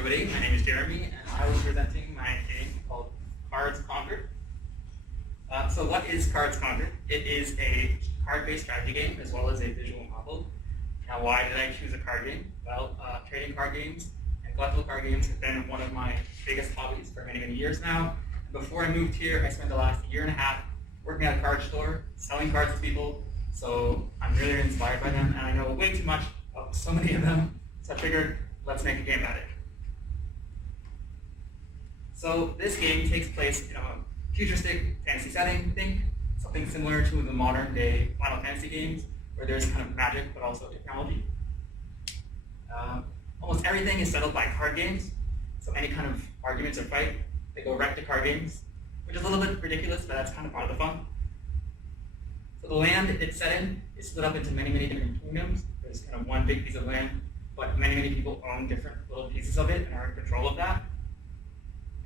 everybody. My name is Jeremy, and I will be presenting my game called Cards Conquered. So what is Cards Conquered? It is a card-based strategy game as well as a visual novel. Now, why did I choose a card game? Well, trading card games and collectible card games have been one of my biggest hobbies for many, many years now. And before I moved here, I spent the last year and a half working at a card store, selling cards to people. So I'm really inspired by them, and I know way too much of so many of them. So I figured, let's make a game at it. So this game takes place in a futuristic fantasy setting. Think something similar to the modern day Final Fantasy games, where there's kind of magic but also technology. Almost everything is settled by card games. So any kind of arguments or fight, they go right to card games, which is a little bit ridiculous, but that's kind of part of the fun. So the land it's set in is split up into many, many different kingdoms. There's kind of one big piece of land, but many, many people own different little pieces of it and are in control of that.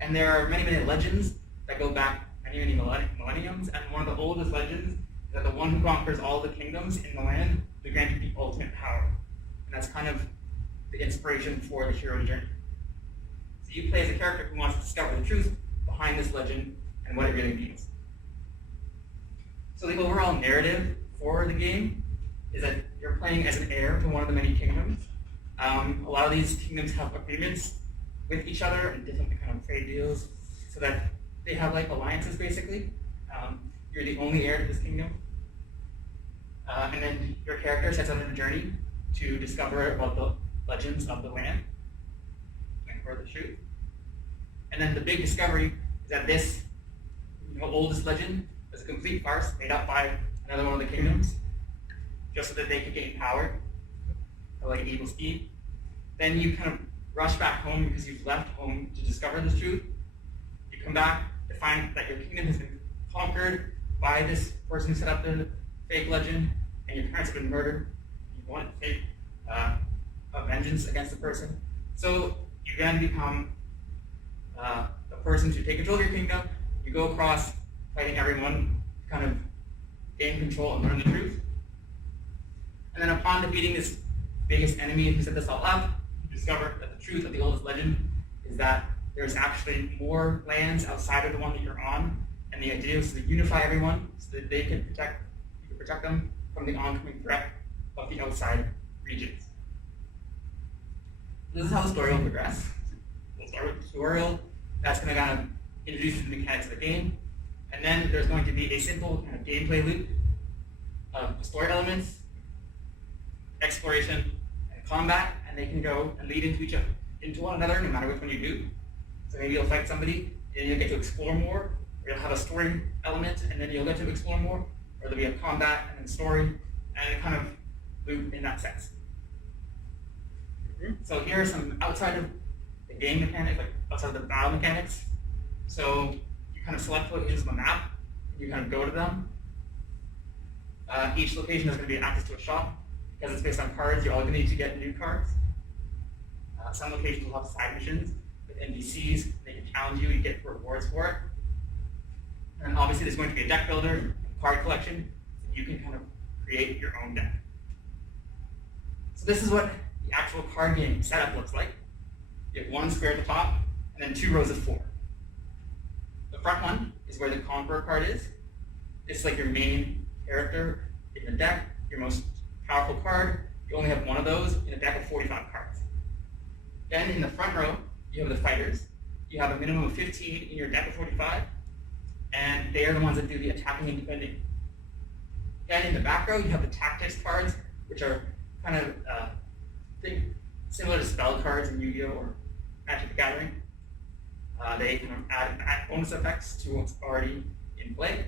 And there are many, many legends that go back many, many millenniums, and one of the oldest legends is that the one who conquers all the kingdoms in the land will be granted the ultimate power. And that's kind of the inspiration for the hero's journey. So you play as a character who wants to discover the truth behind this legend and what it really means. So the overall narrative for the game is that you're playing as an heir to one of the many kingdoms. A lot of these kingdoms have agreements with each other and different kind of trade deals, so that they have like alliances basically. You're the only heir to this kingdom. And then your character sets out on a journey to discover about the legends of the land and for the truth. And then the big discovery is that this oldest legend is a complete farce made up by another one of the kingdoms, just so that they could gain power, like an evil scheme. Then you kind of rush back home because you've left home to discover this truth. You come back to find that your kingdom has been conquered by this person who set up the fake legend, and your parents have been murdered. You want to take a vengeance against the person. So you then become the person to take control of your kingdom. You go across fighting everyone, kind of gain control and learn the truth. And then upon defeating this biggest enemy who set this all up, you discover that the truth of the oldest legend is that there's actually more lands outside of the one that you're on, and the idea is to unify everyone so that you can protect them from the oncoming threat of the outside regions. This is how the story will progress. We'll start with the tutorial. That's going to kind of introduce you to the mechanics of the game, and then there's going to be a simple kind of gameplay loop of story elements, exploration, and combat, and they can go and lead into one another no matter which one you do. So maybe you'll fight somebody, and you'll get to explore more, or you'll have a story element, and then you'll get to explore more, or there'll be a combat and then story, and it kind of loop in that sense. So here are some outside of the game mechanics, like outside of the battle mechanics. So you kind of select locations on the map, and you kind of go to them. Each location is going to be access to a shop. Because it's based on cards, you're all going to need to get new cards. Some locations will have side missions with NPCs. They can challenge you and get rewards for it. And obviously there's going to be a deck builder and card collection, so you can kind of create your own deck. So this is what the actual card game setup looks like. You have one square at the top, and then 2 rows of 4. The front one is where the Conqueror card is. It's like your main character in the deck, your most powerful card. You only have one of those in a deck of 45 cards. Then in the front row, you have the fighters. You have a minimum of 15 in your deck of 45, and they are the ones that do the attacking and defending. Then in the back row, you have the tactics cards, which are kind of similar to spell cards in Yu-Gi-Oh! Or Magic the Gathering. They can add bonus effects to what's already in play.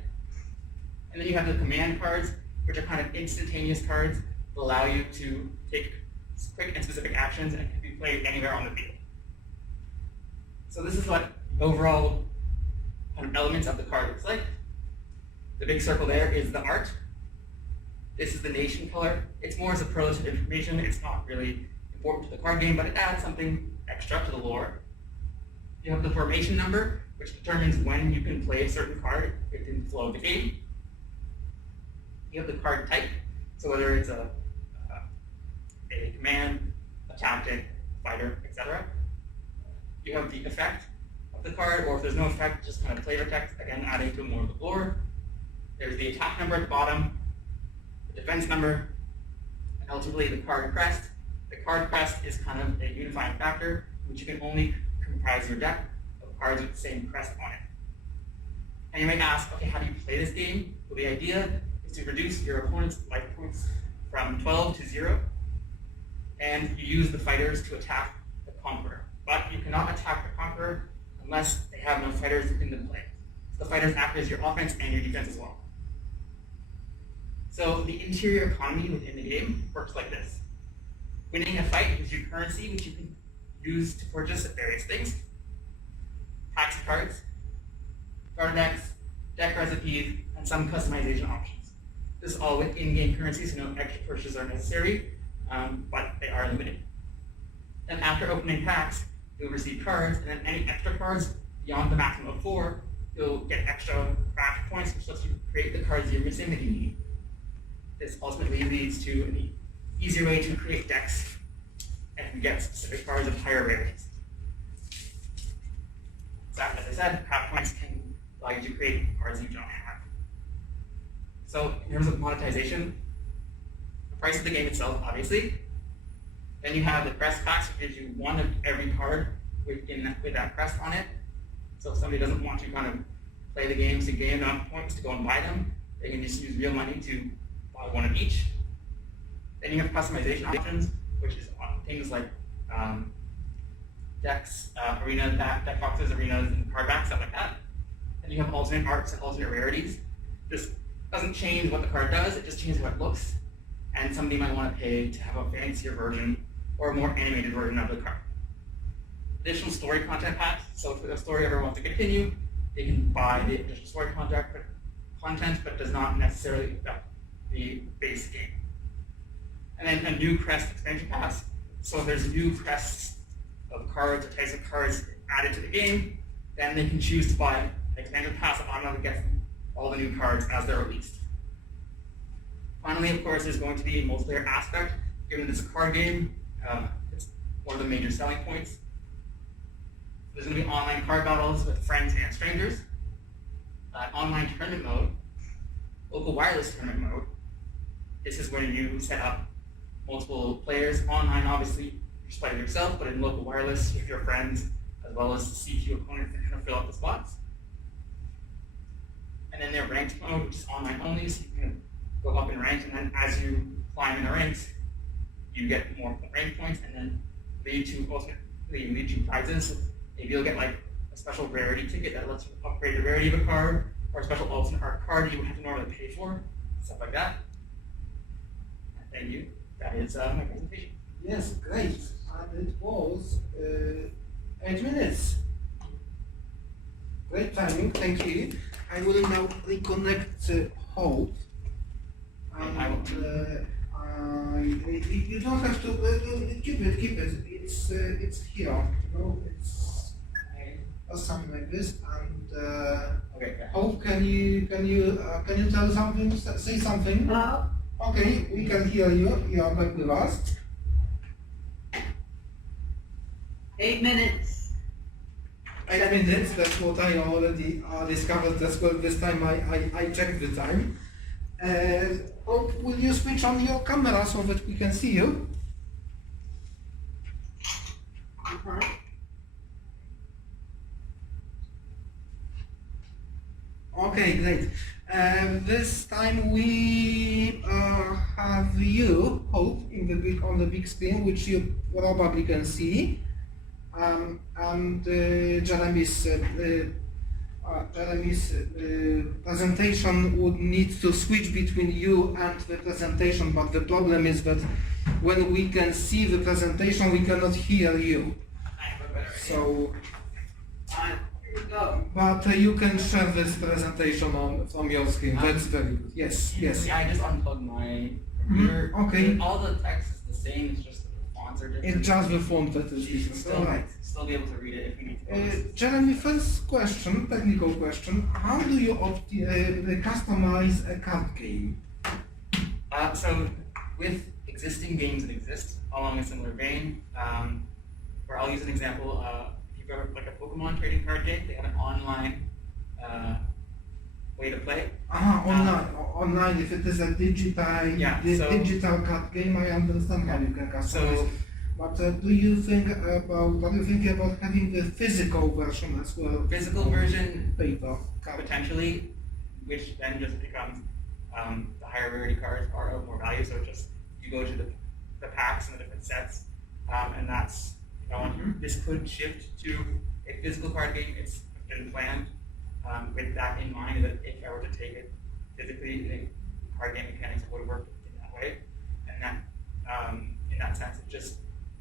And then you have the command cards, which are kind of instantaneous cards that allow you to take quick and specific actions and can be played anywhere on the field. So this is what the overall kind of elements of the card looks like. The big circle there is the art. This is the nation color. It's more as a correlative information. It's not really important to the card game, but it adds something extra to the lore. You have the formation number, which determines when you can play a certain card within the flow of the game. You have the card type, so whether it's a command, a tactic, fighter, etc. you have the effect of the card, or if there's no effect, just kind of flavor text, again, adding to more of the lore. There's the attack number at the bottom, the defense number, and ultimately the card crest. The card crest is kind of a unifying factor, which you can only comprise your deck of cards with the same crest on it. And you might ask, okay, how do you play this game? Well, the idea is to reduce your opponent's life points from 12 to 0, and you use the fighters to attack the conqueror. But you cannot attack the conqueror unless they have no fighters in the play. So the fighters act as your offense and your defense as well. So the interior economy within the game works like this. Winning a fight gives you currency, which you can use to purchase various things. Packs of cards, card decks, deck recipes, and some customization options. This is all with in-game currency, so no extra purchases are necessary, but they are limited. And after opening packs, you'll receive cards, and then any extra cards beyond the maximum of 4, you'll get extra craft points, which lets you create the cards you're missing that you need. This ultimately leads to an easier way to create decks and get specific cards of higher rarities. So as I said, craft points can allow you to create cards you don't have. So in terms of monetization, the price of the game itself, obviously. Then you have the crest packs, which gives you one of every card with that crest on it. So if somebody doesn't want to kind of play the games to gain enough points to go and buy them, they can just use real money to buy one of each. Then you have customization options, which is on things like decks, arenas, deck boxes, arenas, and card backs, stuff like that. Then you have alternate arts and alternate rarities. This doesn't change what the card does, it just changes how it looks. And somebody might want to pay to have a fancier version or a more animated version of the card. Additional story content packs, so if the story ever wants to continue, they can buy the additional story content, but does not necessarily affect the base game. And then a new crest expansion pass. So if there's new crests of cards or types of cards added to the game, then they can choose to buy an expansion pass that automatically gets all the new cards as they're released. Finally, of course, there's going to be a multiplayer aspect. Given this is a card game, it's one of the major selling points. There's going to be online card battles with friends and strangers. Online tournament mode, local wireless tournament mode. This is where you set up multiple players. Online, obviously, you just play it yourself, but in local wireless with your friends, as well as the CPU opponents that kind of fill up the spots. And then their ranked mode, which is online only, so you can go up in rank, and then as you climb in the ranks, you get more rank points, and then lead to prizes. So maybe you'll get like a special rarity ticket that lets you upgrade the rarity of a card, or a special alternate art card you would have to normally pay for, stuff like that. Thank you. That is my presentation. Yes, great. And it was 8 minutes. Great timing, thank you. I will now reconnect Hope. And you don't have to keep it. It's here. You know, it's something like this. And Okay. Hope, can you tell something? Say something. Okay, we can hear you. You are back with us. 8 minutes. 8 minutes, that's what I already discovered as well. This time I checked the time. Hope, will you switch on your camera so that we can see you? Okay, great. This time we have you, Hope, on the big screen, which you probably can see, and Jeremy's presentation would need to switch between you and the presentation, but the problem is that when we can see the presentation, we cannot hear you. So. But you can share this presentation from your screen. That's very good. Yes, yes. Yeah, I just unplugged my computer. Okay. All the text is the same, it's just the fonts are different. It's just the font that is You can different. still be able to read it if you need to. Jeremy, first question, technical question. How do you customize a card game? So with existing games that exist along a similar vein, where I'll use an example, if you you've ever like a Pokemon trading card game, they have an online way to play. Online. If it is a digital card game, I understand how you can customize. But are you thinking about having the physical version as well? Physical version, Paper card. potentially, which then just becomes the higher rarity cards are of more value. So just you go to the packs and the different sets, and that's this could shift to a physical card game. It's been planned with that in mind, that if I were to take it physically, the card game mechanics would work in that way, and that in that sense it just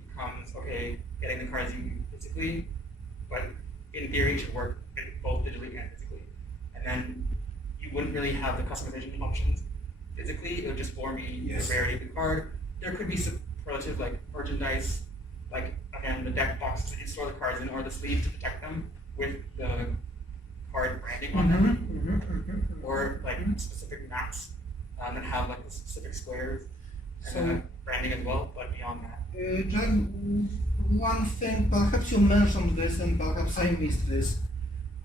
becomes okay getting the cards you physically, but in theory it should work both digitally and physically, and then you wouldn't really have the customization options physically. It would just form the rarity of the card. There could be superlative like merchandise, like again the deck boxes that you store the cards in, or the sleeves to protect them with the card branding on them, or like specific mats that have like the specific squares and branding as well. But beyond that, just one thing, perhaps you mentioned this and perhaps I missed this.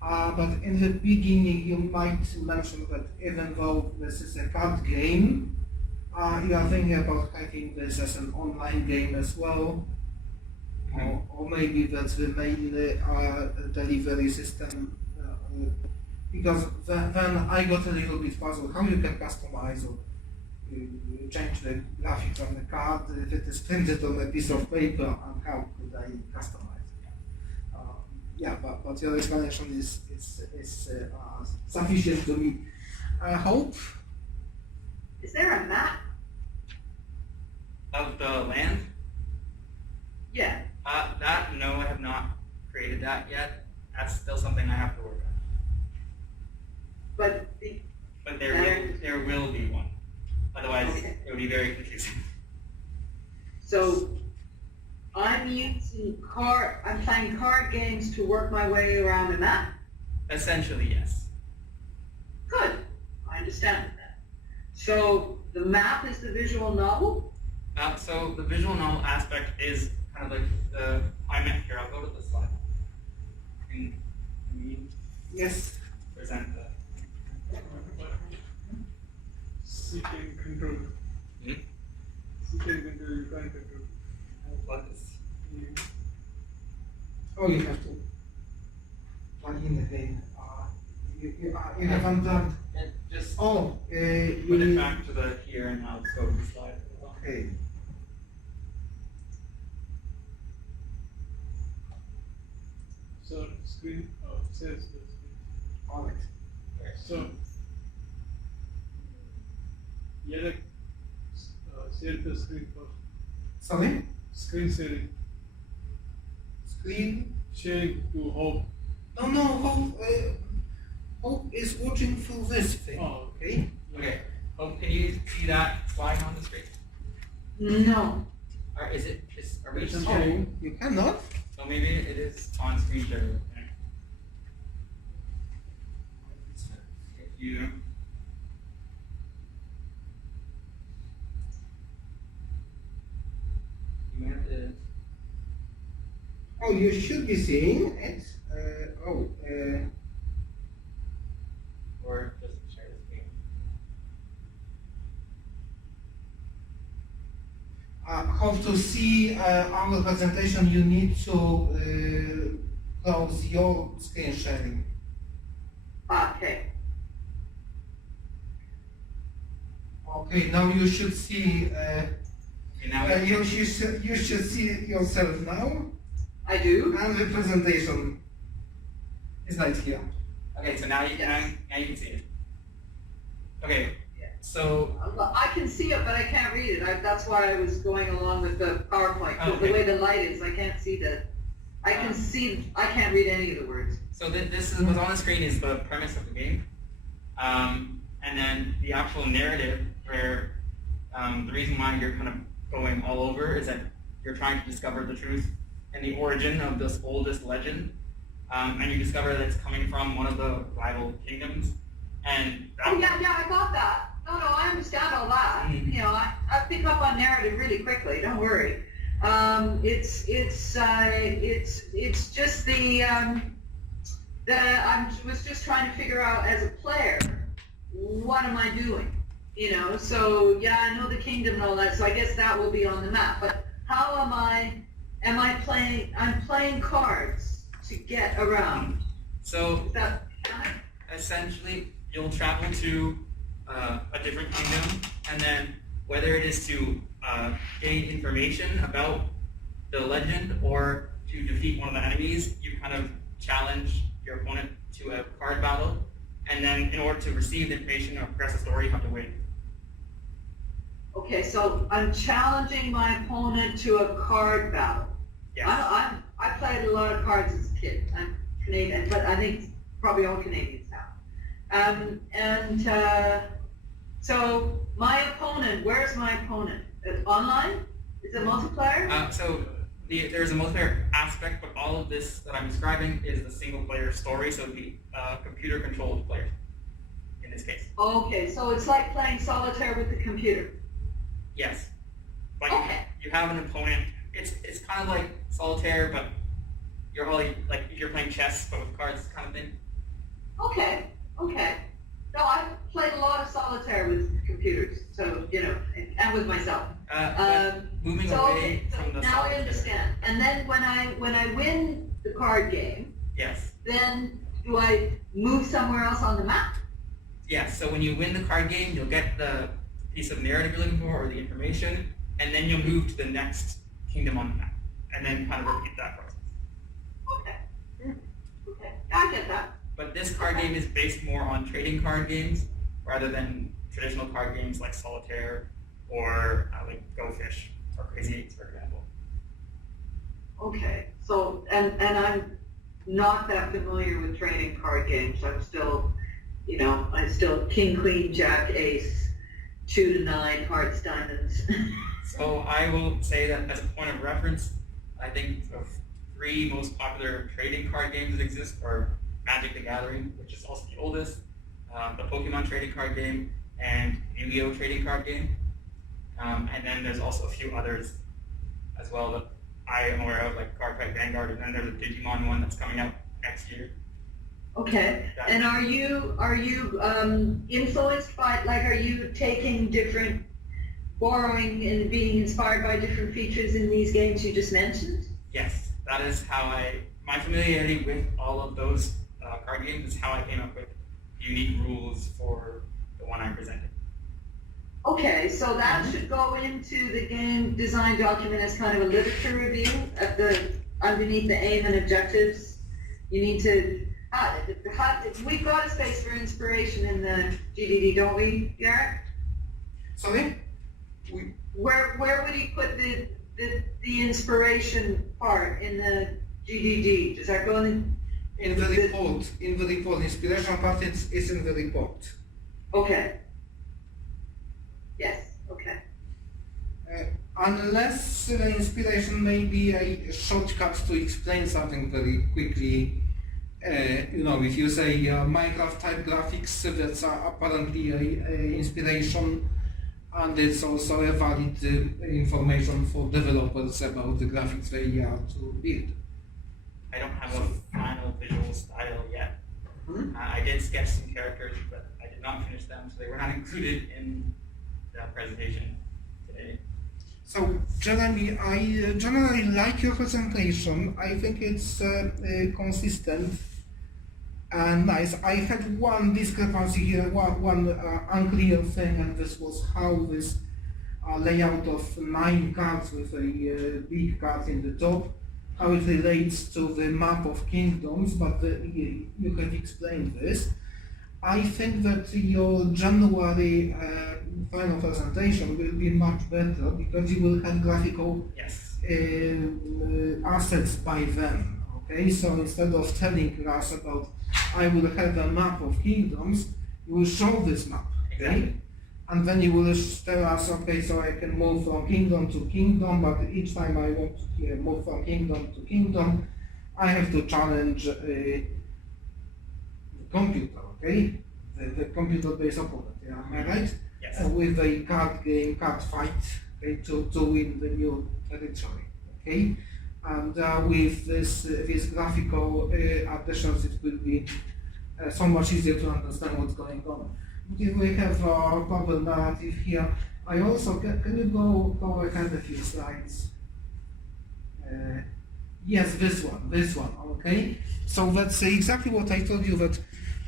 But in the beginning you might mention that even though this is a card game, you are thinking about having this as an online game as well, or maybe that's the main delivery system. Because then I got a little bit puzzled how you can customize or change the graphics on the card if it is printed on a piece of paper, and how could I customize it? But your explanation is sufficient to me. I hope. Is there a map? of the land, Yeah. no, I have not created that yet. That's still something I have to work on. But But there will be one. Otherwise, Okay. it would be very confusing. so I'm playing card games to work my way around a map. Essentially, yes. Good. I understand that. So the map is the visual novel? So the visual novel aspect is kind of like I meant here, I'll go to the slide. And Yes. present the. Seeking control. Hmm? Seeking control, you can't control. What is? Oh, you have to plug in again. You have unplugged. Just Oh, put it back to the here and now let's go to the slide. Okay. So screen says the screen. All right. So Jarek share the screen first. Sorry? Screen sharing. Screen? Sharing to Hope. No, Hope is watching for this thing. Oh, Okay. Okay. Oh, can you see that slide on the screen? No. Or is it just are we just Oh, sharing? you cannot? So maybe it is on screen share. If you have to Oh, you should be seeing it. or just share the screen. How to see our presentation, you need to close your screen sharing. Okay. Okay, now you should see. Okay, now You should see yourself now, I do. and the presentation is right here. okay, so now you Yes. now you can see it. Okay, Yeah. so I can see it, but I can't read it. That's why I was going along with the PowerPoint. 'Cause Okay. The way the light is, I can't see I can see, I can't read any of the words. So this is what's on the screen is the premise of the game, and then the actual narrative where the reason why you're kind of going all over is that you're trying to discover the truth and the origin of this oldest legend, and you discover that it's coming from one of the rival kingdoms, and Oh, yeah, I got that. No, I understand all that. Mhm. You know, I pick up on narrative really quickly, don't worry. It's just I was just trying to figure out as a player, what am I doing? You know, so yeah, I know the kingdom and all that, so I guess that will be on the map. But how am I playing? I'm playing cards to get around. So Is that essentially, you'll travel to a different kingdom, and then whether it is to gain information about the legend or to defeat one of the enemies, you kind of challenge your opponent to a card battle, and then in order to receive the information or progress the story, you have to win. okay? So I'm challenging my opponent to a card battle. Yes. I played a lot of cards as a kid. I'm Canadian, but I think probably all Canadians have. So my opponent, where's my opponent? Online? Is it multiplayer? There's a multiplayer aspect, but all of this that I'm describing is the single player story, so it would be computer controlled players in this case. Okay, so it's like playing solitaire with the computer. Yes. But Okay. you have an opponent. It's kind of like solitaire, but you're only like if you're playing chess but with cards kind of thing. Okay. No, I've played a lot of solitaire with computers, so you know, and with myself. But moving away from the now I solitaire. understand. And then when I win the card game, Yes. then do I move somewhere else on the map? Yes. So when you win the card game, you'll get the piece of narrative you're looking for or the information, and then you'll move to the next kingdom on the map, and then kind of repeat that process. Okay, I get that. But this card game is based more on trading card games rather than traditional card games like solitaire or like Go Fish or Crazy Eights, for example. Okay, so and I'm not that familiar with trading card games. I'm still, you know, King, Queen, Jack, Ace, 2 to 9, Hearts, Diamonds. So I will say that as a point of reference, I think the 3 most popular trading card games that exist are Magic the Gathering, which is also the oldest, the Pokemon trading card game, and Yu-Gi-Oh! Trading card game. And then there's also a few others as well that I am aware of, like Card Fight Vanguard, and then there's a Digimon one that's coming out next year. Okay, and are you influenced by, like, are you taking different, borrowing and being inspired by different features in these games you just mentioned? Yes, that is how my familiarity with all of those card games is how I came up with unique rules for the one I presented. Okay, so that should go into the game design document as kind of a literature review at underneath the aim and objectives. You need to, we've got a space for inspiration in the GDD, don't we, Jarek? Sorry? Where would he put the inspiration part in the GDD? Does that go in In the report, inspiration part is in the report. Okay. Yes, okay. Unless the inspiration may be a shortcut to explain something very quickly, you know, if you say Minecraft type graphics, that's apparently a inspiration, and it's also a valid information for developers about the graphics they are to build. I don't have a final visual style yet. I did sketch some characters, but I did not finish them, so they were not included in the presentation today. So, Jeremy, I generally like your presentation. I think it's consistent and nice. I had one discrepancy here, one unclear thing, and this was how this layout of 9 cards with a big card in the top, how it relates to the map of kingdoms, but you have explained this. I think that your January final presentation will be much better because you will have graphical Yes. assets by then. Okay, so instead of telling us about I will have a map of kingdoms, you will show this map. Okay? Exactly. And then you will tell us, okay, so I can move from kingdom to kingdom, but each time I want to move from kingdom to kingdom, I have to challenge the computer, okay? The computer-based opponent, yeah, am I right? Yes. With a card game, card fight, okay, to win the new territory. okay? And with these graphical additions, it will be so much easier to understand what's going on. If we have a proper narrative here, I also, can you go ahead a few slides? Yes, this one, okay? So that's exactly what I told you, that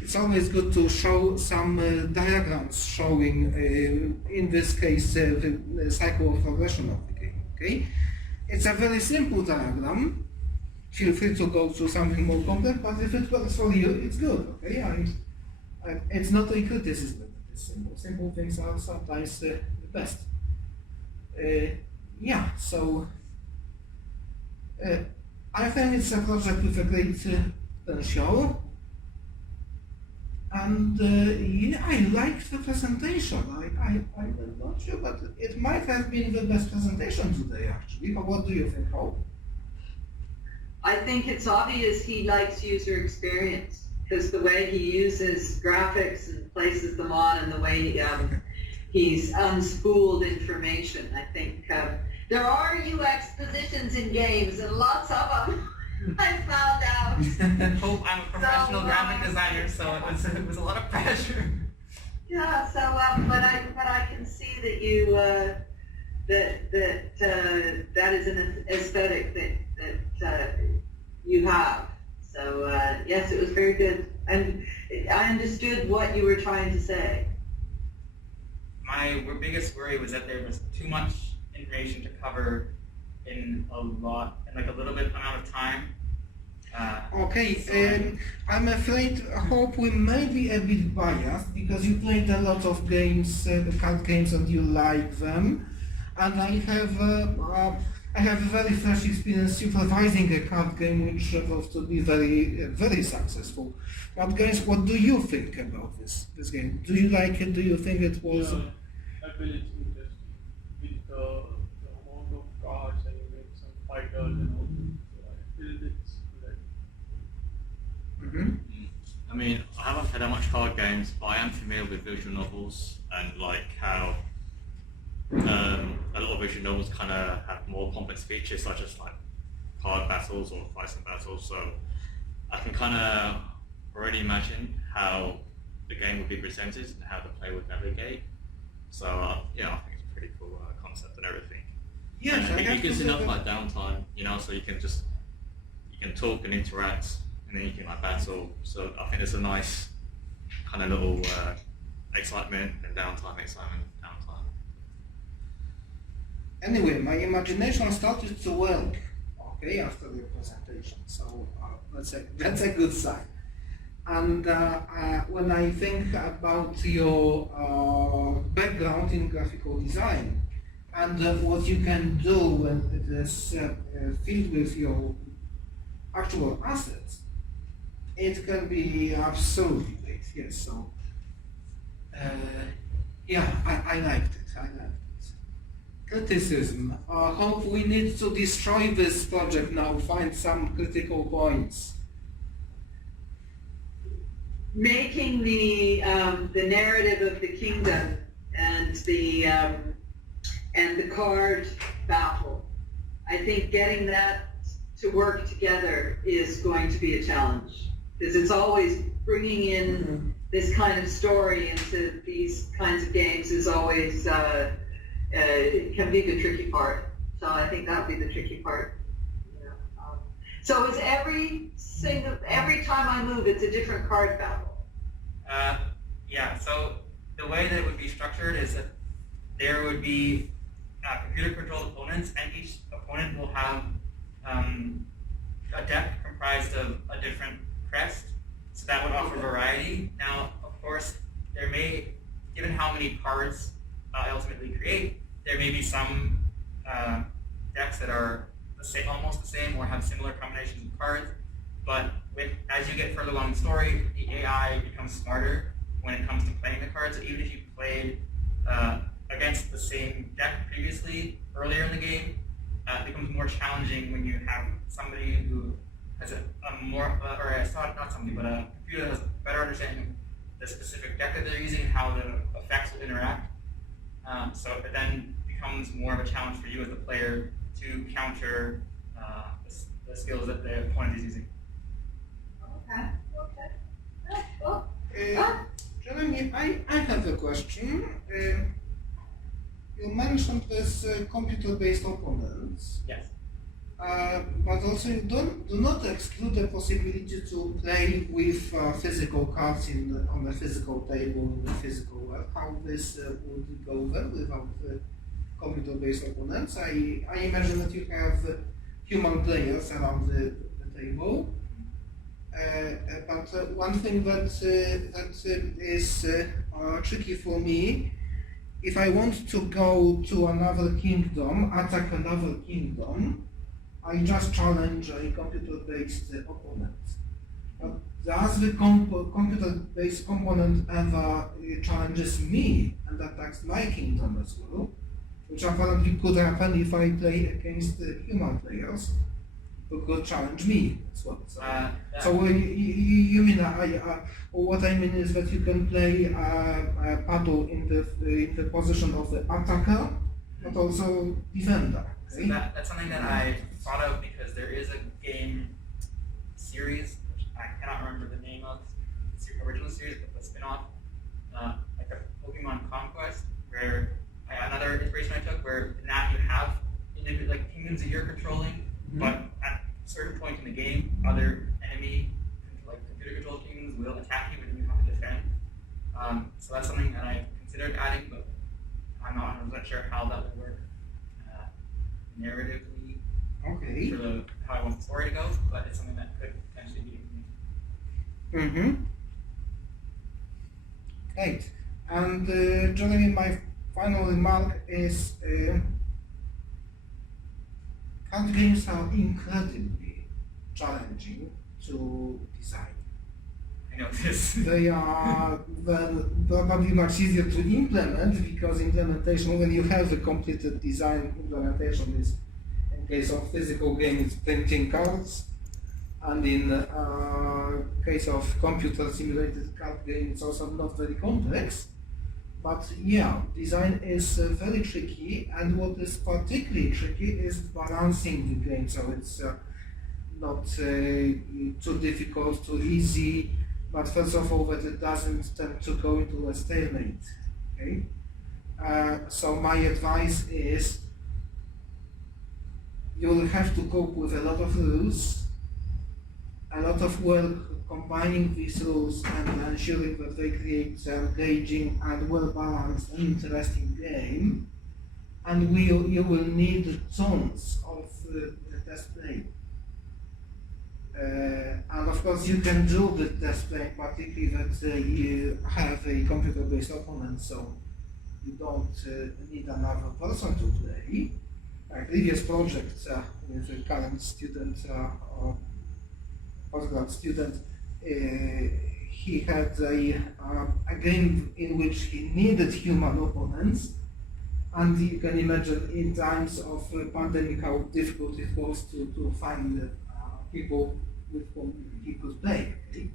it's always good to show some diagrams showing, in this case, the cycle of progression of the game, okay? It's a very simple diagram. Feel free to go to something more complex, but if it works for you, it's good, okay? It's not a criticism that it's simple. Simple things are sometimes the best. Yeah, so I think it's a project with a great potential. And yeah, I liked the presentation. I'm not sure, but it might have been the best presentation today, actually. But what do you think, Hope? I think it's obvious he likes user experience, because the way he uses graphics and places them on, and the way he's unspooled information. I think there are UX positions in games, and lots of them. I found out. Hope, I'm a professional graphic designer, so it was a lot of pressure. Yeah. So, but I can see that you that is an aesthetic that you have. So yes, it was very good, and I understood what you were trying to say. My biggest worry was that there was too much information to cover in a little bit amount of time. Okay, I'm afraid, Hope, we may be a bit biased because you played a lot of games, the card games, and you like them. And I have a very fresh experience supervising a card game which proved to be very successful. What do you think about this game? Do you like it? Do you think it was? I feel it's interesting with the amount of cards and with some fighters and all. So I feel it's good. Mm-hmm. I mean, I haven't played that much card games, but I am familiar with visual novels and like how a lot of visual novels kind of have more complex features, such as like card battles or fighting battles. So I can kind of already imagine how the game would be presented and how the player would navigate. So yeah, I think it's a pretty cool concept and everything. Yes, And I have it gives to enough say like downtime, so you can talk and interact, and then you can like battle. So I think it's a nice kind of little excitement and downtime. Anyway, my imagination started to work, okay, after the presentation, so that's a good sign. And when I think about your background in graphical design and what you can do when it is filled with your actual assets, it can be absolutely great, yes, so yeah, I liked it. Criticism. Hope we need to destroy this project now, find some critical points. Making the narrative of the kingdom and the card battle, I think getting that to work together is going to be a challenge, because it's always bringing in this kind of story into these kinds of games is always can be the tricky part. So I think that would be the tricky part. So is every time I move, it's a different card battle? Yeah, so the way that it would be structured is that there would be computer-controlled opponents, and each opponent will have a deck comprised of a different crest, so that would offer variety. Now, of course, given how many cards I ultimately create, there may be some decks that are almost the same or have similar combinations of cards, but as you get further along the story, the AI becomes smarter when it comes to playing the cards. So even if you played against the same deck previously, earlier in the game, it becomes more challenging when you have somebody who has a computer that has a better understanding of the specific deck that they're using and how the effects will interact. So it then becomes more of a challenge for you as the player to counter the skills that the opponent is using. Okay, okay. Well, Jeremy, I have a question. You mentioned this computer-based opponents, Yes. but also you do not exclude the possibility to play with physical cards on the physical table in the physical world. How this would go well without computer-based opponents? I imagine that you have human players around the table. But one thing that is tricky for me, if I want to go to another kingdom, attack another kingdom, I just challenge a computer-based opponent. But does the computer-based component ever challenges me and attacks my kingdom as well? Which apparently could happen if I play against human players who could challenge me as well. So you mean what I mean is that you can play a battle in the position of the attacker, but also defender. Okay? So that's something that I thought of because there is a game series, which I cannot remember the name of, it's the original series, but the spin-off, like a Pokemon Conquest, where another inspiration I took, where in that you have individual like kingdoms that you're controlling, but at a certain point in the game, other enemy like computer-controlled kingdoms will attack you and you have to defend. So that's something that I considered adding, but I'm not 100% sure how that would work narratively. Okay. For how I want the story to go, but it's something that could potentially be implemented. Mm-hmm. Great. And Jeremy, my final remark is card games are incredibly challenging to design. I know this. They are probably much easier to implement because implementation, when you have a completed design, implementation is, in case of physical game, it's printing cards, and in case of computer simulated card game, it's also not very complex. But yeah, design is very tricky, and what is particularly tricky is balancing the game, so it's not too difficult, too easy, but first of all, that it doesn't tend to go into a stalemate. Okay? So my advice is you will have to cope with a lot of rules, a lot of work combining these rules and ensuring that they create an engaging and well-balanced and interesting game. And you will need tons of test play. And of course you can do the test play, particularly that you have a computer-based opponent, so you don't need another person to play. My previous project with a current student or postgrad student, he had a game in which he needed human opponents, and you can imagine in times of pandemic how difficult it was to find people with whom he could play. Okay?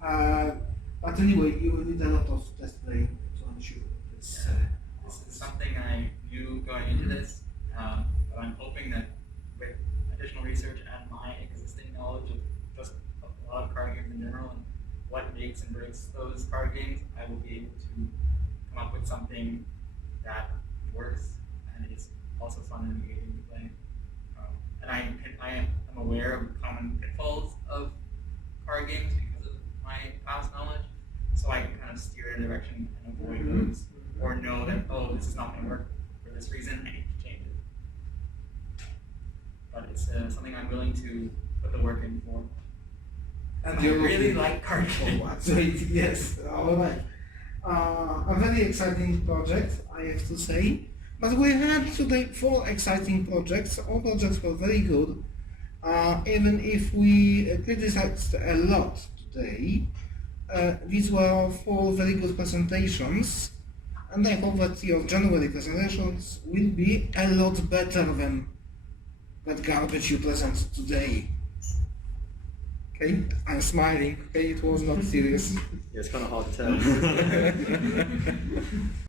But anyway, you will need a lot of test play to ensure this. This is something I knew going into this, but I'm hoping that with additional research and my existing knowledge of just a lot of card games in general and what makes and breaks those card games, I will be able to come up with something that works and is also fun and engaging to play. And I am aware of common pitfalls of card games because of my past knowledge, so I can kind of steer in a direction and avoid those, or know that, oh, this is not going to work for this reason, I need to change it. But it's something I'm willing to put the work in for. And I you really like card games. Yes, all right. A very exciting project, I have to say. But we had today 4 exciting projects. All projects were very good. Even if we criticized a lot today, these were 4 very good presentations. And I hope that your January presentations will be a lot better than that garbage you presented today. Okay, I'm smiling. Okay, it was not serious. Yeah, it's kind of hard to tell.